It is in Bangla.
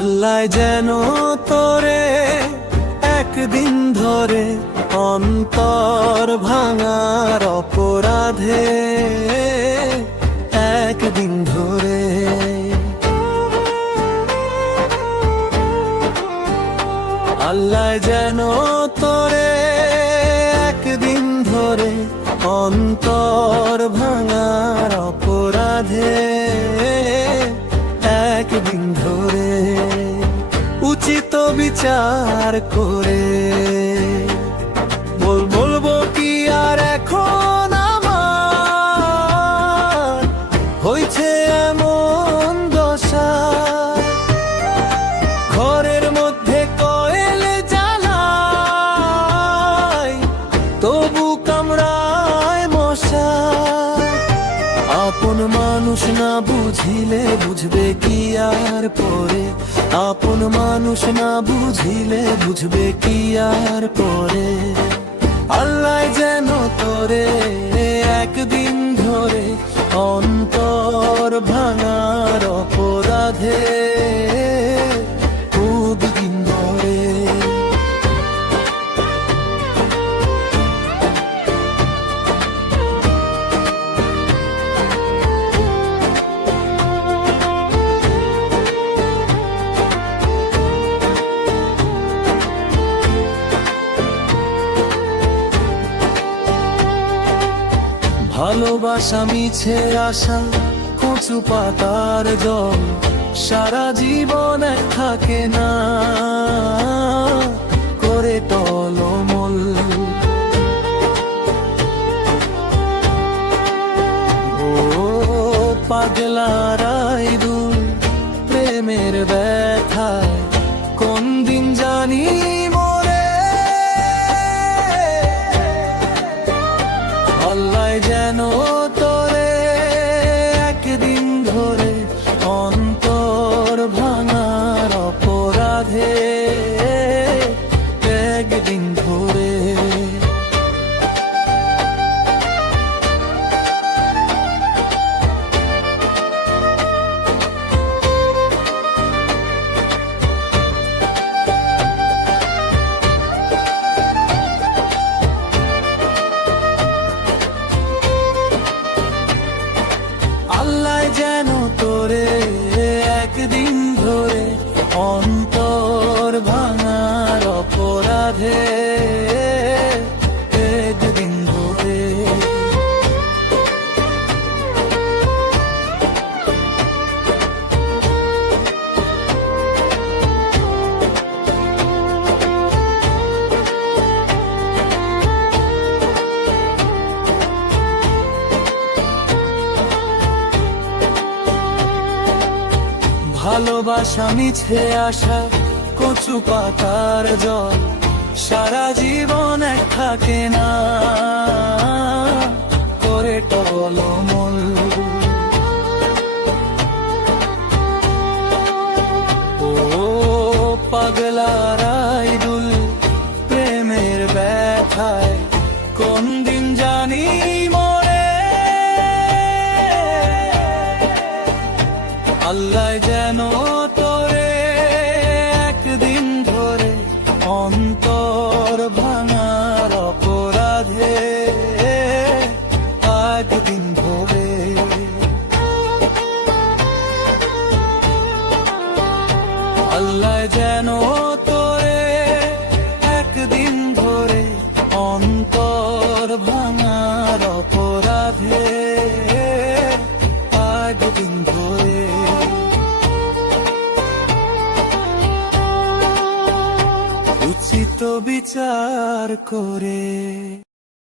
আল্লাহ যেন তোরে একদিন ধরে অন্তর ভাঙার অপরাধে একদিন ধরে আল্লাহ যেন তোরে একদিন ধরে অন্তর ভাঙার অপরাধে একদিন ধরে উচিত বিচার করে বলবো কি আর এখন আমার হয়েছে এমন দশা ঘরের মধ্যে কয়েল জ্বালায় তবু কামড়ায় মশা আপন মানুষ না বুঝিলে বুঝবে কি আর পরে আপন মানুষ না বুঝিলে বুঝবে কি আর পরে আল্লাহ যেন তোরে একদিন ধরে অন্তর ভাঙার অপরাধে দুদিন ধরে ভালোবাসা মিছে আশা কচু পাতার জল সারা জীবন থাকে না করে টলমল ও পাগলারাই দুল প্রেমের ব্যথায় কোন দিন জানি আল্লাহ যেন তোরে একদিন ধরে অন্তর ভাঙার অপরাধে একদিন ধরে আল্লাহ যেন তোরে একদিন ধরে অন্তর ভাঙার অপরাধে একদিন ধরে ভালোবাসা মিছে আশা কচু পাতার জল সারা জীবন থাকে না করে টলমল ও পাগলারাই দুল প্রেমের ব্যথায় কোন দিন জানি আল্লাহ যেন তোরে একদিন ধরে অন্তর ভাঙার অপরাধে একদিন ধরে আল্লাহ যেন তোরে একদিন ধরে অন্তর ভাঙার অপরাধে একদিন ধরে উচিত বিচার করে।